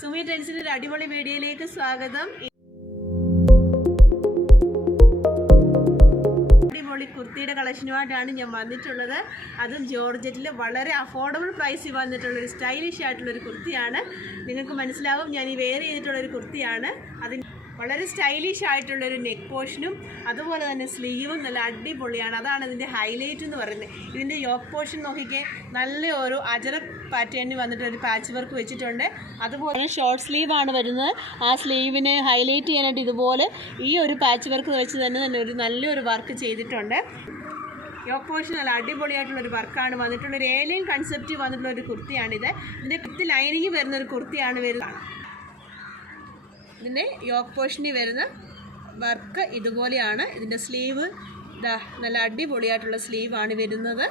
സുമി ട്രെൻഡ്സിന്റെ ഒരു അടിപൊളി വീഡിയോയിലേക്ക് സ്വാഗതം. അടിപൊളി കുർത്തിയുടെ കളക്ഷനുമായിട്ടാണ് ഞാൻ വന്നിട്ടുള്ളത്. അതും ജോർജറ്റിൽ വളരെ അഫോർഡബിൾ പ്രൈസിൽ വന്നിട്ടുള്ളൊരു സ്റ്റൈലിഷ് ആയിട്ടുള്ളൊരു കുർത്തിയാണ്. നിങ്ങൾക്ക് മനസ്സിലാവും ഞാൻ ഈ വെയർ ചെയ്തിട്ടുള്ളൊരു കുർത്തിയാണ്. അതിന് വളരെ സ്റ്റൈലിഷ് ആയിട്ടുള്ളൊരു നെക്ക് പോർഷനും അതുപോലെ തന്നെ സ്ലീവും നല്ല അടിപൊളിയാണ്. അതാണ് ഇതിൻ്റെ ഹൈലൈറ്റ് എന്ന് പറയുന്നത്. ഇതിൻ്റെ യോക്ക് പോർഷൻ നോക്കിക്കേ, നല്ല ഒരു അജറ പാറ്റേണിൽ വന്നിട്ടൊരു പാച്ച് വർക്ക് വെച്ചിട്ടുണ്ട്. അതുപോലെ ഷോർട്ട് സ്ലീവാണ് വരുന്നത്. ആ സ്ലീവിനെ ഹൈലൈറ്റ് ചെയ്യാനായിട്ട് ഇതുപോലെ ഈ ഒരു പാച്ച് വർക്ക് വെച്ച് തന്നെ ഒരു നല്ലൊരു വർക്ക് ചെയ്തിട്ടുണ്ട്. യോക്ക് പോർഷൻ നല്ല അടിപൊളിയായിട്ടുള്ളൊരു വർക്കാണ് വന്നിട്ടുള്ളത്. ഒരു ഏലിയൻ കൺസെപ്റ്റ് വന്നിട്ടുള്ളൊരു കുർത്തിയാണിത്. ഇതിൻ്റെ കുർത്തി ലൈനിങ് വരുന്നൊരു കുർത്തിയാണ് വരുന്നത്. ഇതിൻ്റെ യോക്ക് പോർഷനിൽ വരുന്ന വർക്ക് ഇതുപോലെയാണ്. ഇതിൻ്റെ സ്ലീവ് നല്ല അടിപൊളിയായിട്ടുള്ള സ്ലീവാണ് വരുന്നത്.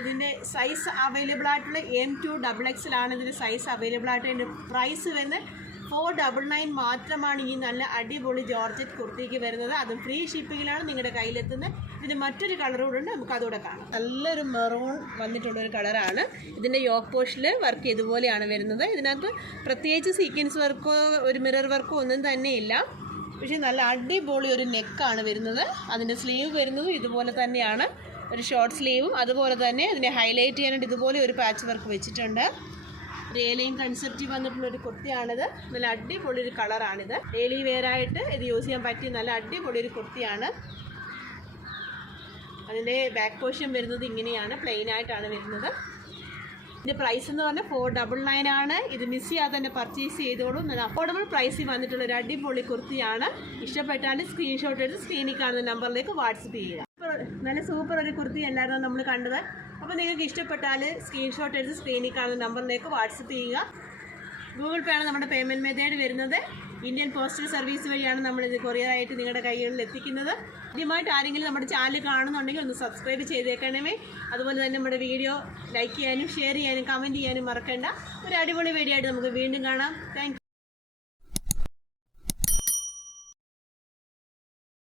ഇതിൻ്റെ സൈസ് അവൈലബിൾ ആയിട്ടുള്ള M2XXL ആണ് ഇതിൻ്റെ സൈസ് അവൈലബിൾ ആയിട്ട്. ഇതിൻ്റെ പ്രൈസ് വരുന്നത് 499 മാത്രമാണ് ഈ നല്ല അടിപൊളി ജോർജറ്റ് കുർത്തിക്ക് വരുന്നത്. അതും ഫ്രീ ഷിപ്പിങ്ങിലാണ് നിങ്ങളുടെ കയ്യിലെത്തുന്നത്. ഇതിന് മറ്റൊരു കളർ കൂടെ ഉണ്ട്, നമുക്ക് അതോടെ കാണാം. നല്ലൊരു മെറൂൺ വന്നിട്ടുള്ളൊരു കളറാണ്. ഇതിൻ്റെ യോക്ക് പോർഷനിൽ വർക്ക് ഇതുപോലെയാണ് വരുന്നത്. ഇതിനകത്ത് പ്രത്യേകിച്ച് സീക്വൻസ് വർക്കോ ഒരു മിറർ വർക്കോ ഒന്നും തന്നെയില്ല. പക്ഷേ നല്ല അടിപൊളി ഒരു നെക്കാണ് വരുന്നത്. അതിൻ്റെ സ്ലീവ് വരുന്നതും ഇതുപോലെ തന്നെയാണ്, ഒരു ഷോർട്ട് സ്ലീവും. അതുപോലെ തന്നെ ഇതിനെ ഹൈലൈറ്റ് ചെയ്യാനായിട്ട് ഇതുപോലെ ഒരു പാച്ച് വർക്ക് വെച്ചിട്ടുണ്ട്. ഏലിയൻ കൺസെപ്റ്റ് വന്നിട്ടുള്ളൊരു കുർത്തിയാണിത്. നല്ല അടിപൊളി ഒരു കളറാണിത്. ഡെയിലി വെയറായിട്ട് ഇത് യൂസ് ചെയ്യാൻ പറ്റിയ നല്ല അടിപൊളി ഒരു കുർത്തിയാണ്. അതിൻ്റെ ബാക്ക് പോർഷൻ വരുന്നത് ഇങ്ങനെയാണ്, പ്ലെയിൻ ആയിട്ടാണ് വരുന്നത്. ഇതിൻ്റെ പ്രൈസ് എന്ന് പറഞ്ഞാൽ 499 ആണ്. ഇത് മിസ് ചെയ്യാതെ തന്നെ പർച്ചേസ് ചെയ്തോളൂ. നല്ല അഫോർഡബിൾ പ്രൈസിൽ വന്നിട്ടുള്ള ഒരു അടിപൊളി കുർത്തിയാണ്. ഇഷ്ടപ്പെട്ടാൽ സ്ക്രീൻഷോട്ട് എടുത്ത് സ്ക്രീനിൽ കാണുന്ന നമ്പറിലേക്ക് വാട്സപ്പ് ചെയ്യുക. നല്ല സൂപ്പർ ഒരു കുർത്തി അല്ലായിരുന്നു നമ്മൾ കണ്ടത്. അപ്പോൾ നിങ്ങൾക്ക് ഇഷ്ടപ്പെട്ടാൽ സ്ക്രീൻഷോട്ട് എടുത്ത് സ്ക്രീനിൽ കാണുന്ന നമ്പറിലേക്ക് വാട്സപ്പ് ചെയ്യുക. ഗൂഗിൾ പേ ആണ് നമ്മുടെ പേയ്മെൻറ്റ് മെത്തേഡ് വരുന്നത്. ഇന്ത്യൻ പോസ്റ്റൽ സർവീസ് വഴിയാണ് നമ്മളിത് കൊറിയറായിട്ട് നിങ്ങളുടെ കൈകളിൽ എത്തിക്കുന്നത്. ആദ്യമായിട്ട് ആരെങ്കിലും നമ്മുടെ ചാനൽ കാണുന്നുണ്ടെങ്കിൽ ഒന്ന് സബ്സ്ക്രൈബ് ചെയ്തേക്കണമേ. അതുപോലെ തന്നെ നമ്മുടെ വീഡിയോ ലൈക്ക് ചെയ്യാനും ഷെയർ ചെയ്യാനും കമൻറ്റ് ചെയ്യാനും മറക്കണ്ട. ഒരു അടിപൊളി വീഡിയോ ആയിട്ട് നമുക്ക് വീണ്ടും കാണാം. താങ്ക്